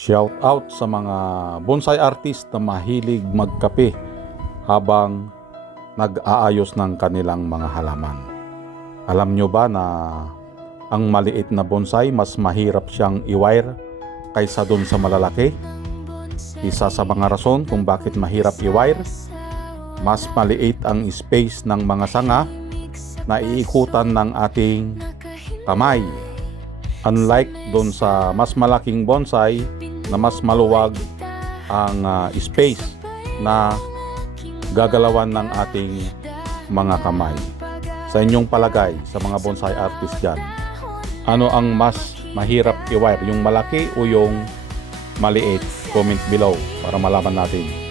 Shout out sa mga bonsai artist na mahilig magkape habang nag-aayos ng kanilang mga halaman. Alam nyo ba na ang maliit na bonsai mas mahirap siyang i-wire kaysa dun sa malalaki? Isa sa mga rason kung bakit mahirap i-wire, mas maliit ang space ng mga sanga na iikutan ng ating kamay. Unlike dun sa mas malaking bonsai na mas maluwag ang space na gagalawan ng ating mga kamay. Sa inyong palagay, sa mga bonsai artist dyan, ano ang mas mahirap i-wire? Yung malaki o yung maliit? Comment below para malaman natin.